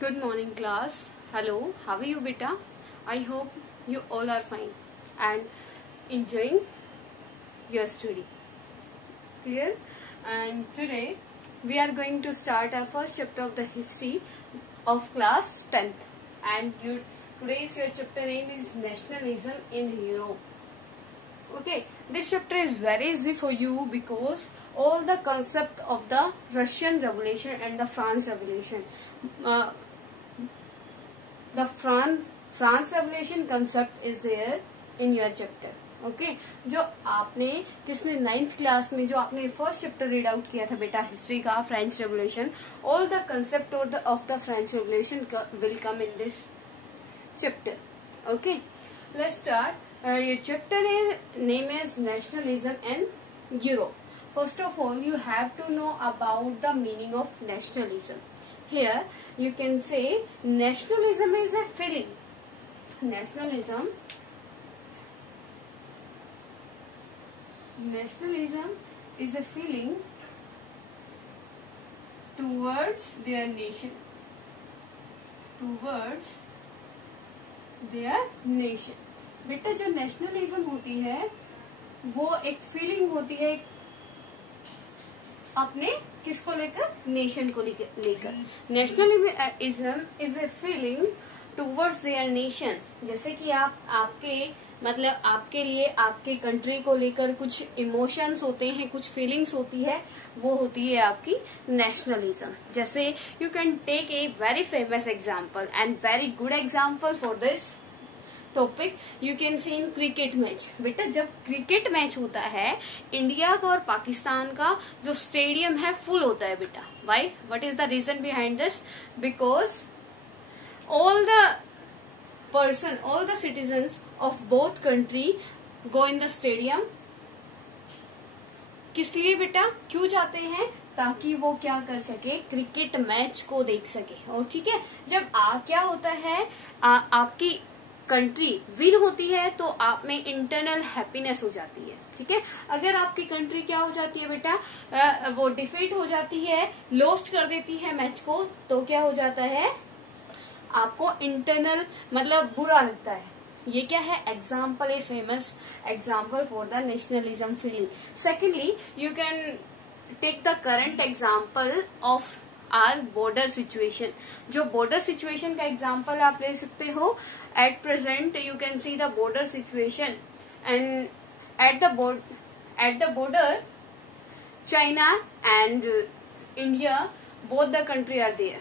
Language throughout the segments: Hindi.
Good morning class. Hello, how are you beta? I hope you all are fine and enjoying your study. Clear? And today we are going to start our first chapter of the history of class 10th. And today's your chapter name is Nationalism in Europe. Okay, this chapter is very easy for you because all the concept of the Russian Revolution and the France Revolution, the France Revolution concept is there in your chapter. Okay, जो आपने किसने 9th क्लास में जो आपने फर्स्ट चैप्टर रीड आउट किया था बेटा हिस्ट्री का French revolution, all the concept of the French revolution will come in this chapter. Okay, let's start. Your chapter name is Nationalism and Europe. First of all, you have to know about the meaning of nationalism. Here you can say nationalism is a feeling. Nationalism is a feeling towards their nation. बेटा जो नेशनलिज्म होती है वो एक फीलिंग होती है अपने किसको लेकर, नेशन को लेकर. Nationalism is a feeling towards their nation. जैसे कि आपके लिए आपके कंट्री को लेकर कुछ इमोशंस होते हैं, कुछ फीलिंग्स होती है, वो होती है आपकी नेशनलिज्म. जैसे you can take a very famous example and very good example for this topic. You can see in cricket match. बेटा जब क्रिकेट मैच होता है इंडिया का और पाकिस्तान का जो स्टेडियम है फुल होता है बेटा. Why? What is the reason behind this? Because all the citizens of both country go in the stadium. किस लिए बेटा, क्यों जाते हैं? ताकि वो क्या कर सके, क्रिकेट मैच को देख सके. और ठीक है, जब क्या होता है, आपकी कंट्री विन होती है तो आप में इंटरनल हैप्पीनेस हो जाती है. ठीक है, अगर आपकी कंट्री क्या हो जाती है बेटा, वो डिफीट हो जाती है, लॉस्ट कर देती है मैच को, तो क्या हो जाता है, आपको इंटरनल बुरा लगता है. ये क्या है, example, a famous example for the nationalism feeling. Secondly you can take the current example of our border situation. जो बॉर्डर सिचुएशन का एग्जाम्पल आप ले सकते हो. At present you can see the border situation and at the border China and India, both the country are there.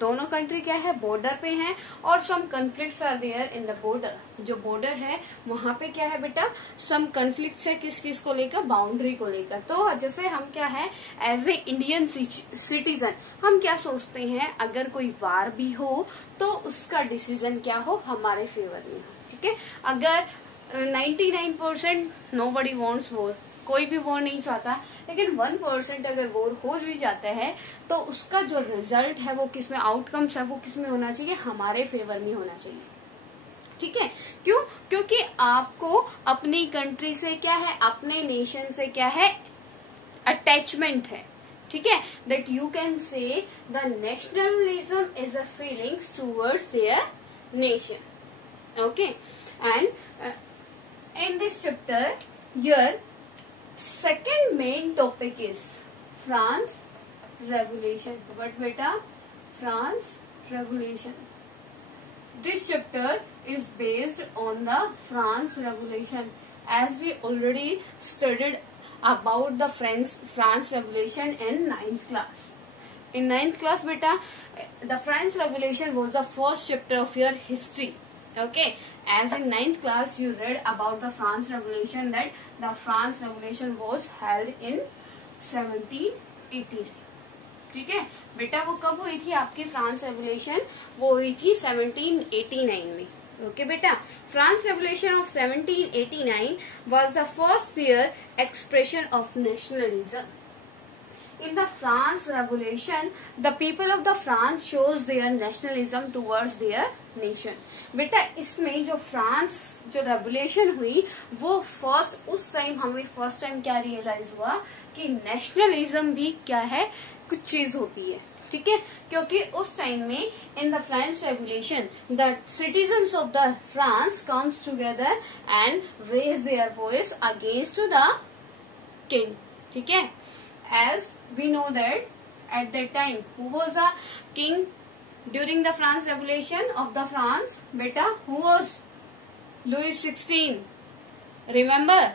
दोनों कंट्री क्या है, बॉर्डर पे हैं और some conflicts are there in the border. जो बॉर्डर है वहां पे क्या है बेटा, सम कन्फ्लिक्ट्स है किस को लेकर, बाउंड्री को लेकर. तो जैसे हम क्या है, एज ए इंडियन सिटीजन हम क्या सोचते हैं, अगर कोई वार भी हो तो उसका डिसीजन क्या हो, हमारे फेवर में हो. ठीक है, अगर 99% नोबडी वांट्स वॉर, कोई भी वॉर नहीं चाहता, लेकिन 1% अगर वॉर हो भी जाता है तो उसका जो रिजल्ट है वो किसमें, आउटकम्स है वो किसमें होना चाहिए, हमारे फेवर में होना चाहिए. ठीक है, क्यों? क्योंकि आपको अपनी कंट्री से क्या है, अपने नेशन से क्या है, अटैचमेंट है. ठीक है, that you can say the nationalism is a feelings towards their nation. Okay, and in this chapter your second main topic is France Revolution. But beta, France Revolution. This chapter is based on the France Revolution, as we already studied about the France Revolution in 9th class. In 9th class beta, the France Revolution was the first chapter of your history. Okay, as in 9th class you read about the France Revolution, that the France Revolution was held in 1789. ठीक है बेटा, वो कब हुई थी आपकी फ्रांस रेवोल्यूशन, वो हुई थी 1789 में. ओके बेटा, France revolution of 1789 was the first clear expression of nationalism. in the France Revolution, the people of the France shows their nationalism towards their nation. बेटा इसमें जो फ्रांस जो रेवोल्यूशन हुई वो उस टाइम हमें फर्स्ट टाइम क्या रियलाइज हुआ कि नेशनलिज्म भी क्या है, कुछ चीज होती है, ठीक है। क्योंकि उस टाइम में in the French revolution the citizens of the France comes together and raise their voice against the king, ठीक है। As we know that at that time who was the king during the France revolution of the France, बेटा who was Louis 16, remember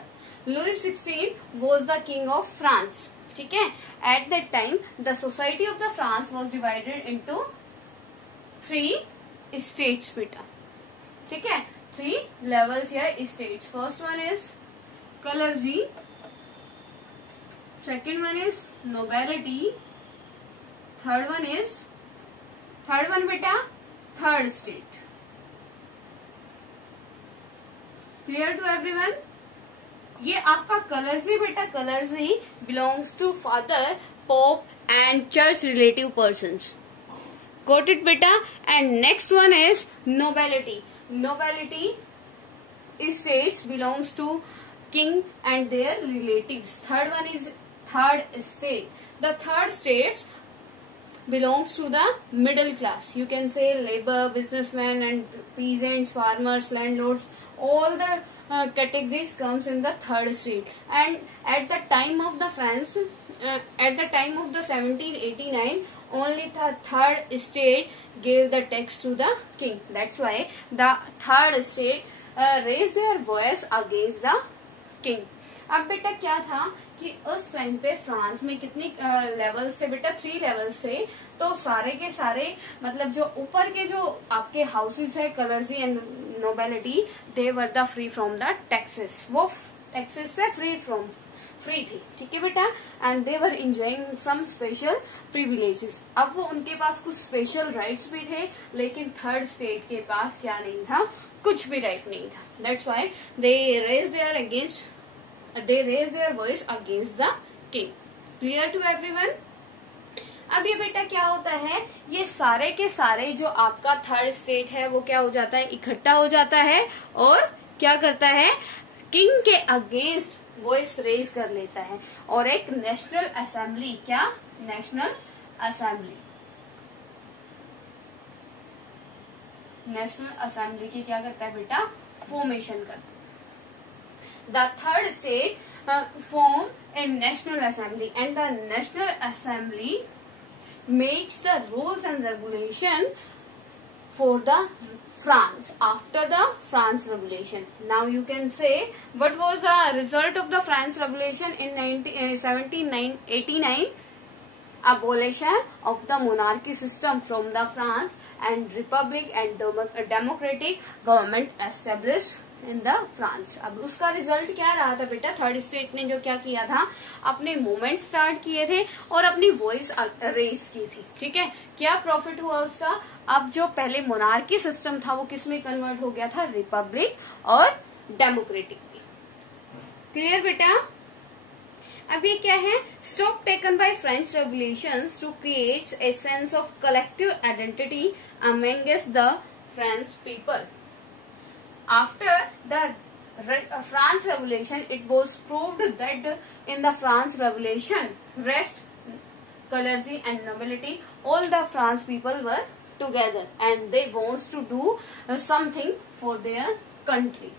Louis 16 was the king of France, ठीक है। At that time the society of the France was divided into 3 states बेटा, ठीक है। 3 लेवल्स या states. First one is clergy, second one is nobility, third one बेटा third state. Clear to everyone? ये आपका कलर्जी बेटा, कलर्जी belongs to father, pope and church relative persons. Got it बेटा? And next one is nobility. Nobility states belongs to king and their relatives. Third one is third state. The third state belongs to the middle class. You can say labor, businessmen and peasants, farmers, landlords. All the categories comes in the third state. And at the time of the France, at the time of the 1789, only the third state gave the tax to the king. That's why the third state raised their voice against the king. अब बेटा क्या था कि उस टाइम पे फ्रांस में कितनी लेवल्स थे बेटा, 3 लेवल्स थे। तो सारे के सारे मतलब जो ऊपर के जो आपके हाउसेस है clergy and nobility, they were the free from the taxes, वो टैक्सेस से फ्री थी, ठीक है बेटा। And they were enjoying some special privileges. अब वो उनके पास कुछ स्पेशल राइट्स भी थे, लेकिन थर्ड स्टेट के पास क्या नहीं था, कुछ भी राइट नहीं था। That's why they raise their voice against the king. Clear to everyone? अब ये बेटा क्या होता है, ये सारे के सारे जो आपका थर्ड स्टेट है वो क्या हो जाता है, इकट्ठा हो जाता है और क्या करता है, किंग के अगेंस्ट वॉइस रेज कर लेता है और एक नेशनल असेंबली, क्या नेशनल असेंबली की क्या करता है बेटा, फॉर्मेशन करता है। The third state form a national assembly and the national assembly makes the rules and regulation for the France after the France Revolution. Now you can say what was the result of the France Revolution in 1789? Abolition of the monarchy system from the France and republic and democratic government established in the France. अब उसका रिजल्ट क्या रहा था बेटा, थर्ड स्टेट ने जो क्या किया था, अपने मूवमेंट स्टार्ट किए थे और अपनी वॉइस रेज की थी, ठीक है। क्या प्रॉफिट हुआ उसका, अब जो पहले मोनार्की सिस्टम था वो किस में कन्वर्ट हो गया था, रिपब्लिक और डेमोक्रेटिक में। क्लियर बेटा? अब ये क्या है, step taken by French revolutions to create a sense of collective identity amongst the French people. After the France Revolution, it was proved that in the France Revolution, rest, clergy and nobility, all the France people were together and they wants to do something for their country.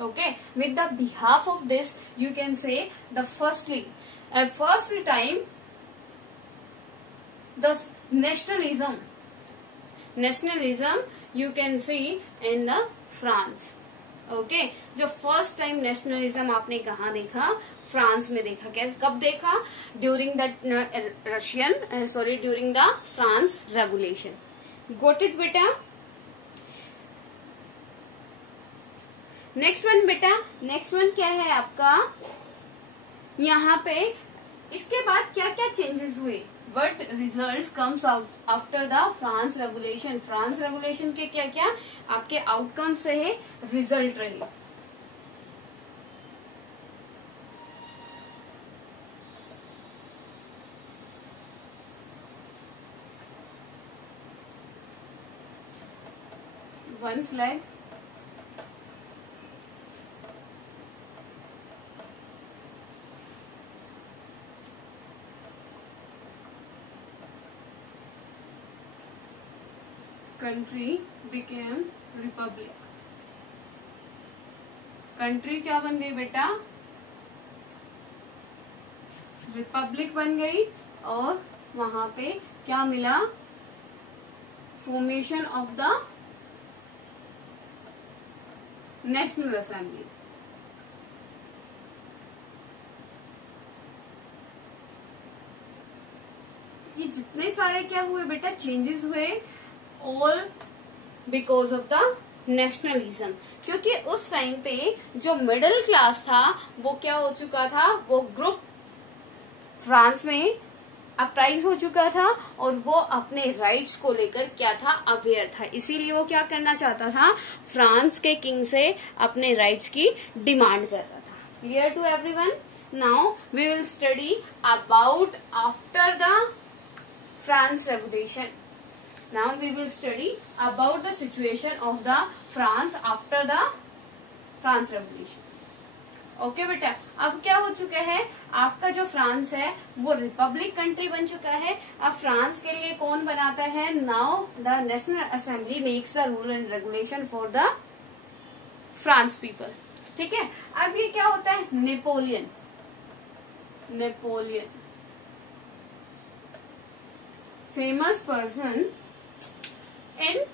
Okay, with the behalf of this, you can say the first time the nationalism you can see in the France. Okay, जो फर्स्ट टाइम नेशनलिज्म आपने कहा देखा, फ्रांस में देखा। क्या कब देखा, during the France revolution. Got it बेटा? नेक्स्ट वन बेटा, नेक्स्ट वन क्या है आपका, यहाँ पे इसके बाद क्या क्या चेंजेस हुए, What results comes after the France Revolution? France revolution के क्या क्या आपके आउटकम्स रहे, रिजल्ट रहे। one flag, country became republic. Country क्या बन गई बेटा? रिपब्लिक बन गई। और वहां पे क्या मिला? Formation of the national assembly. ये जितने सारे क्या हुए बेटा चेंजेस हुए, all because of the nationalism. क्योंकि उस टाइम पे जो मिडिल क्लास था वो क्या हो चुका था, वो ग्रुप फ्रांस में अपराइज हो चुका था और वो अपने राइट्स को लेकर क्या था, अवेयर था। इसीलिए वो क्या करना चाहता था, फ्रांस के किंग से अपने राइट्स की डिमांड कर रहा था। Clear to everyone? Now we will study about after the France revolution. Now we will study about the situation of the France after the France Revolution. Okay बेटा, अब क्या हो चुका है, आपका जो फ्रांस है वो रिपब्लिक कंट्री बन चुका है। अब फ्रांस के लिए कौन बनाता है? Now the national assembly makes the rule and regulation for the France people. ठीक है, अब ये क्या होता है? Napoleon famous person in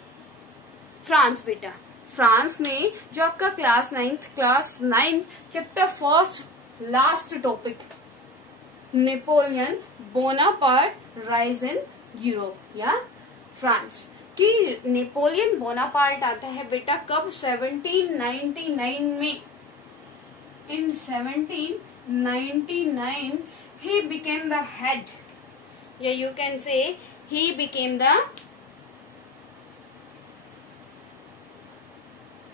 France बेटा। फ्रांस में जो आपका class 9 chapter first last topic, Napoleon Bonaparte rise in Europe या फ्रांस, कि नेपोलियन बोनापार्ट आता है बेटा कब? 1799 में। इन 1799 he became the head, या you can say he became the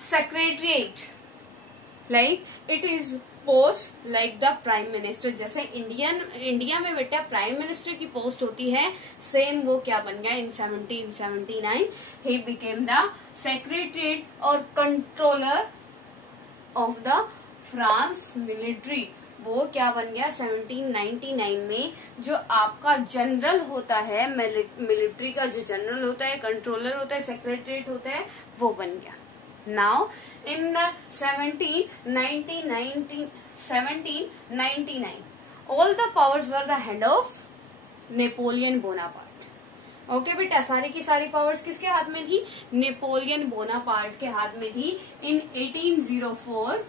secretariat, like it is post like the prime minister। जैसे इंडिया में बेटा प्राइम मिनिस्टर की पोस्ट होती है, सेम वो क्या बन गया? इन 1779 he became the secretariat और controller of the France military. वो क्या बन गया? 1799 में जो आपका जनरल होता है, मिलिट्री का जो जनरल होता है, कंट्रोलर होता है, सेक्रेटरीट होता है, वो बन गया। Now in the 1799 all the powers were the hand of Napoleon Bonaparte. Okay बेटा, सारी की सारी पावर्स किसके हाथ में थी? नेपोलियन बोनापार्ट के हाथ में थी। इन 1804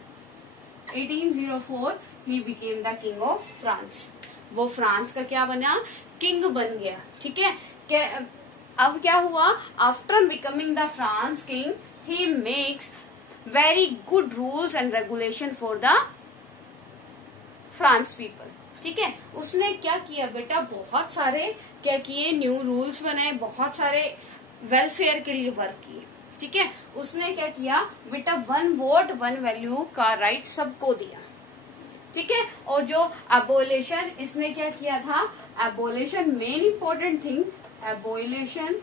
he became the king of France। वो फ्रांस का क्या बना? किंग बन गया। ठीक है, अब क्या हुआ? After becoming the France king he makes very good rules and regulation for the France people। ठीक है, उसने क्या किया बेटा? बहुत सारे क्या किए? न्यू रूल्स बनाए, बहुत सारे वेलफेयर के लिए वर्क किए। ठीक है, उसने क्या किया बेटा? 1 वोट 1 वैल्यू का राइट सबको दिया। ठीक है, और जो एबोलिशन इसने क्या किया था? Abolition main important thing, abolition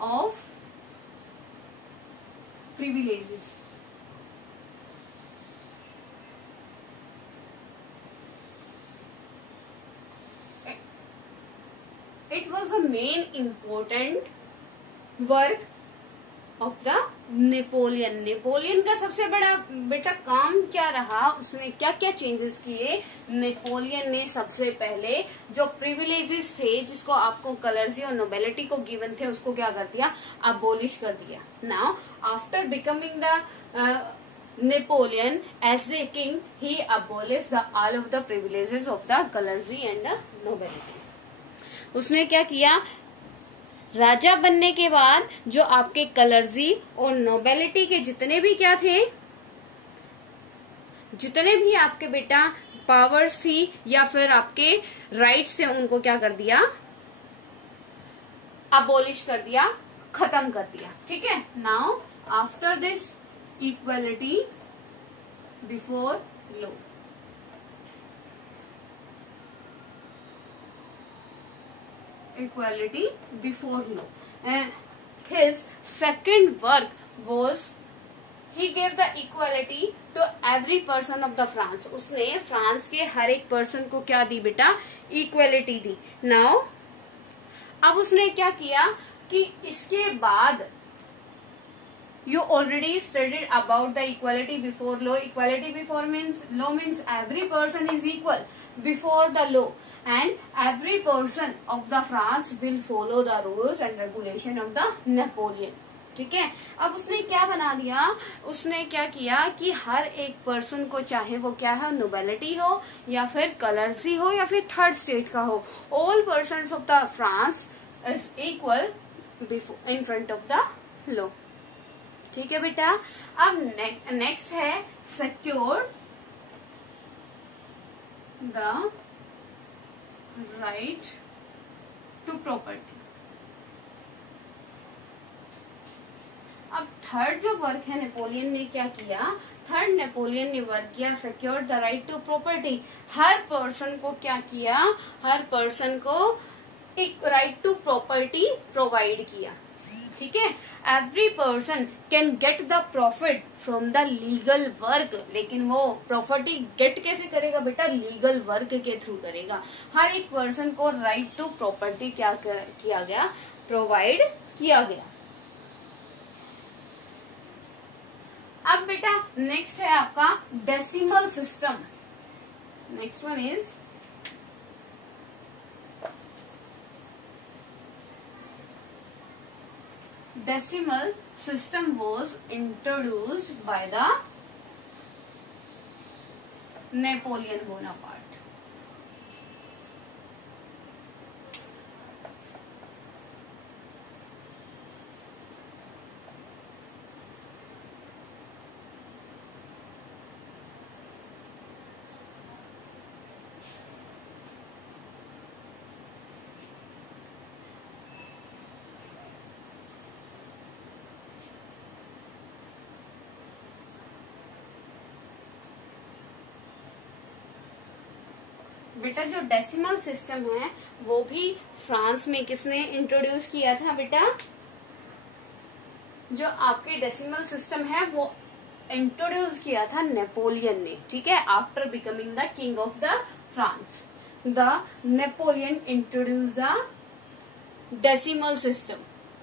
of privileges। It was the main important work of the Napoleon का सबसे बड़ा बेटा काम क्या रहा? उसने क्या क्या चेंजेस किए? नेपोलियन ने सबसे पहले जो प्रिविलेजेस थे, जिसको आपको कलर्जी और नोबेलिटी को गिवन थे, उसको क्या कर दिया? अबोलिश कर दिया। Now after becoming the Napoleon as a king he abolish the all of the privileges of the clergy and the nobility. उसने क्या किया? राजा बनने के बाद जो आपके कलर्जी और नोबेलिटी के जितने भी क्या थे, जितने भी आपके बेटा पावर्स थी या फिर आपके राइट्स थे, उनको क्या कर दिया? अबोलिश कर दिया, खत्म कर दिया। ठीक है, now after this equality before law. Equality before law. And his second work was he gave the equality to every person of the France. उसने फ्रांस के हर एक पर्सन को क्या दी बेटा? इक्वलिटी दी. नाउ अब उसने क्या किया कि इसके बाद you already studied about the equality before law. Equality before law means every person is equal before the law, and every person of the France will follow the rules and regulation of the Napoleon. ठीक है. अब उसने क्या बना दिया? उसने क्या किया कि हर एक पर्सन को, चाहे वो क्या है, नोबेलिटी हो या फिर कलर्सी हो या फिर थर्ड स्टेट का हो, all person of the France is equal before in front of the law. ठीक है बेटा. अब नेक्स्ट है secure the right to property. अब थर्ड जो वर्क है नेपोलियन ने क्या किया? थर्ड नेपोलियन ने वर्क किया secure the right to property. हर पर्सन को क्या किया? हर पर्सन को एक राइट टू प्रॉपर्टी प्रोवाइड किया. ठीक है. Every person can get the profit from the legal work. लेकिन वो प्रॉपर्टी गेट कैसे करेगा बेटा? लीगल वर्क के थ्रू करेगा. हर एक पर्सन को राइट टू प्रॉपर्टी क्या किया गया? प्रोवाइड किया गया. अब बेटा नेक्स्ट है आपका decimal system. Next one is decimal system was introduced by the Napoleon Bonaparte. बेटा जो डेसिमल सिस्टम है वो भी फ्रांस में किसने इंट्रोड्यूस किया था बेटा? जो आपके डेसिमल सिस्टम है वो इंट्रोड्यूस किया था नेपोलियन ने. ठीक है. After becoming the king of the France, the Napoleon introduce the decimal system.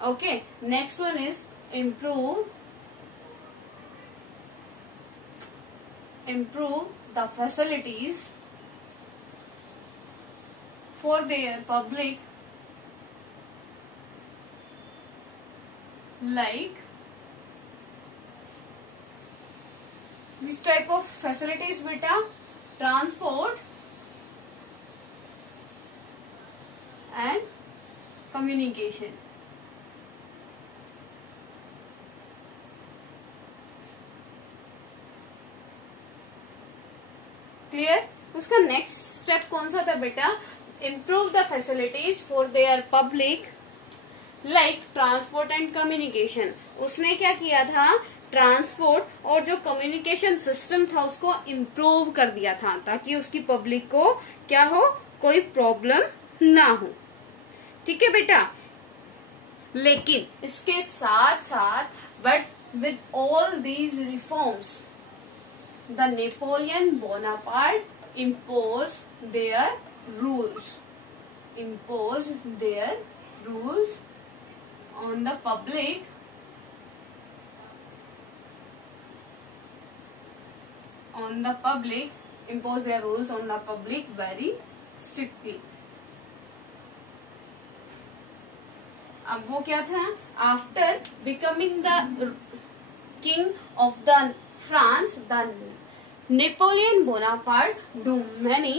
Okay. Next one is improve the facilities for their public, like this type of facilities beta? Transport and communication. Clear. उसका नेक्स्ट स्टेप कौन सा था बेटा? Improve the facilities for their public like transport and communication. उसने क्या किया था? ट्रांसपोर्ट और जो कम्युनिकेशन सिस्टम था उसको इम्प्रूव कर दिया था ताकि उसकी पब्लिक को क्या हो, कोई प्रॉब्लम ना हो. ठीक है बेटा. लेकिन इसके साथ साथ but with all these reforms the Napoleon Bonaparte imposed their rules on the public, imposed their rules on the public very strictly. अब वो क्या था? After becoming the king of the France, the Napoleon Bonaparte do many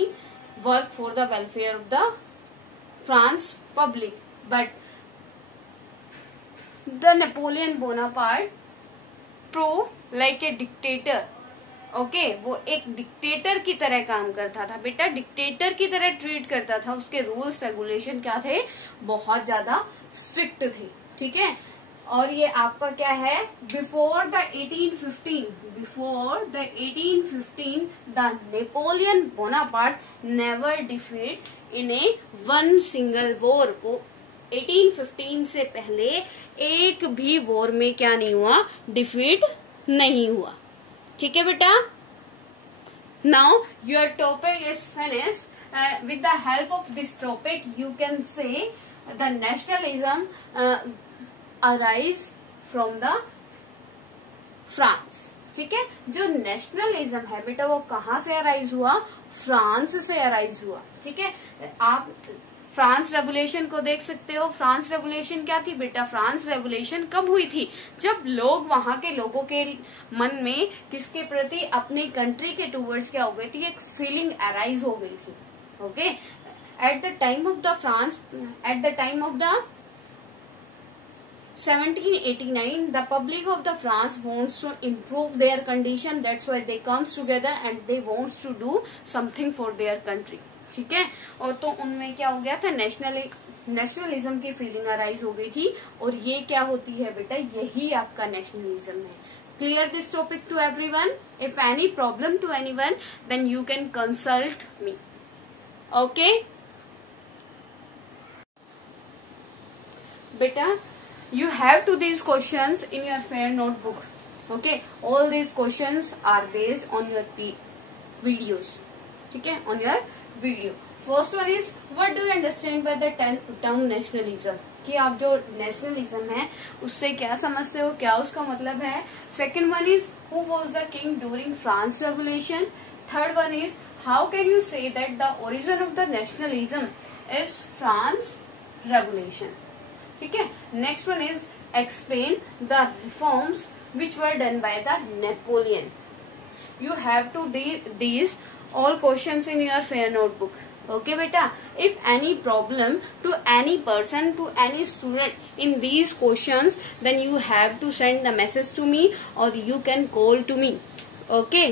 work for the welfare of the France public, but the Napoleon Bonaparte proved like a dictator. Okay. वो एक डिक्टेटर की तरह काम करता था बेटा. डिक्टेटर की तरह ट्रीट करता था. उसके रूल्स रेगुलेशन क्या थे? बहुत ज्यादा स्ट्रिक्ट थे. ठीक है. और ये आपका क्या है, before the 1815 the Napoleon Bonaparte never defeat in A one single war. को 1815 से पहले एक भी वॉर में क्या नहीं हुआ, डिफीट नहीं हुआ। ठीक है बेटा। Now your topic is finish. With the help of this topic you can say the nationalism arise from the France. ठीक है, जो नेशनलिज्म है बेटा वो कहाँ से अराइज हुआ, फ्रांस से अराइज हुआ। ठीक है, आप फ्रांस रेवोल्यूशन को देख सकते हो। फ्रांस रेवोल्यूशन क्या थी बेटा, फ्रांस रेवोल्यूशन कब हुई थी, जब लोग, वहां के लोगों के मन में किसके प्रति, अपनी कंट्री के टूवर्ड्स क्या हो गई थी, एक फीलिंग अराइज हो गई थी। Okay, at the time of the France, at the time of the 1789, the public of the France wants to improve their condition. That's why they comes together and they wants to do something for their country. ठीक है, और तो उनमें क्या हो गया था, नेशनलिज्म की फीलिंग अराइज हो गई थी। और ये क्या होती है बेटा, यही आपका नेशनलिज्म है। Clear this topic to everyone. If any problem to anyone then you can consult me. Okay बेटा, you have to these questions in your fair notebook. Okay, all these questions are based on your videos. ठीक है, on your video. First one is, what do you understand by the term nationalism? कि आप जो नेशनलिज्म है उससे क्या समझते हो, क्या उसका मतलब है। Second one is, who was the king during France Revolution? Third one is, how can you say that the origin of the nationalism is France Revolution? ठीक है, next one is, explain the reforms which were done by the Napoleon. You have to these all questions in your fair notebook. Okay बेटा, if any problem to any person, to any student in these questions, then you have to send the message to me और you can call to me. Okay.